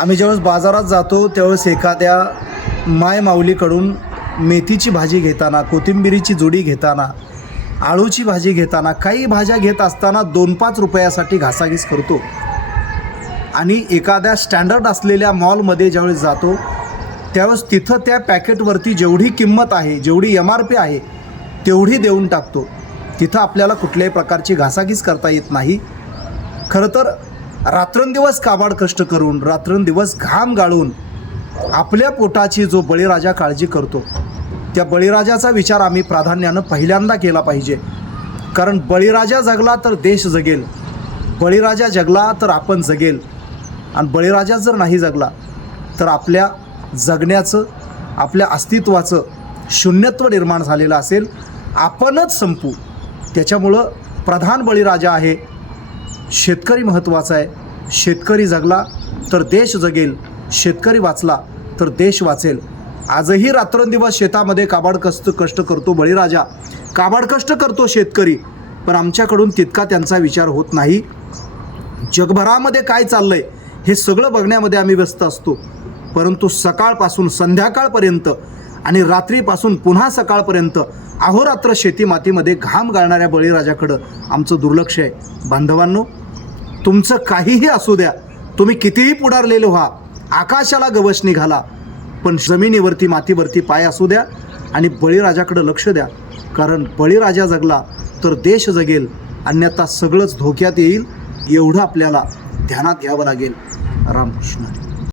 आम्ही ज्यावेळेस बाजारात जातो त्यावेळेस एखाद्या माय माऊलीकडून मेथीची भाजी घेताना, कोथिंबिरीची जोडी घेताना, आळूची भाजी घेताना, काही भाज्या घेत असताना 2-5 रुपयासाठी घासाघीस करतो. आणि एखाद्या स्टँडर्ड असलेल्या मॉलमध्ये ज्यावेळेस जातो त्यावेळेस तिथं त्या पॅकेटवरती जेवढी किंमत आहे, जेवढी MRP आहे तेवढी देऊन टाकतो. तिथं आपल्याला कुठल्याही प्रकारची घासाघीस करता येत नाही. खरं तर रात्रंदिवस काबाड कष्ट करून, रात्रंदिवस घाम गाळून आपल्या पोटाची जो बळीराजा काळजी करतो, त्या बळीराजाचा विचार आम्ही प्राधान्यानं पहिल्यांदा केला पाहिजे. कारण बळीराजा जगला तर देश जगेल, बळीराजा जगला तर आपण जगेल. आणि बळीराजा जर नाही जगला तर आपल्या जगण्याचं, आपल्या अस्तित्वाचं शून्यत्व निर्माण झालेलं असेल, आपणच संपू. त्याच्यामुळं प्रधान बळीराजा आहे शेतकरी महत्त्वाचा आहे. शेतकरी जगला तर देश जगेल, शेतकरी वाचला तर देश वाचेल. आजही रात्रंदिवस शेतामध्ये काबाड कष्ट करतो बळीराजा, काबाड कष्ट करतो शेतकरी, पण आमच्याकडून तितका त्यांचा विचार होत नाही. जगभरामध्ये काय चाललं आहे हे सगळं बघण्यामध्ये आम्ही व्यस्त असतो, परंतु सकाळपासून संध्याकाळपर्यंत आणि रात्रीपासून पुन्हा सकाळपर्यंत अहोरात्र शेती मातीमध्ये घाम गाळणाऱ्या बळीराजाकडं आमचं दुर्लक्ष आहे. बांधवांनो, तुमचं काहीही असू द्या, तुम्ही कितीही पुढारलेले व्हा, आकाशाला गवसणी घाला, पण जमिनीवरती मातीवरती पाय असू द्या आणि बळीराजाकडं लक्ष द्या. कारण बळीराजा जगला तर देश जगेल, अन्यथा सगळंच धोक्यात येईल. एवढं आपल्याला ध्यानात घ्यावं लागेल. रामकृष्ण.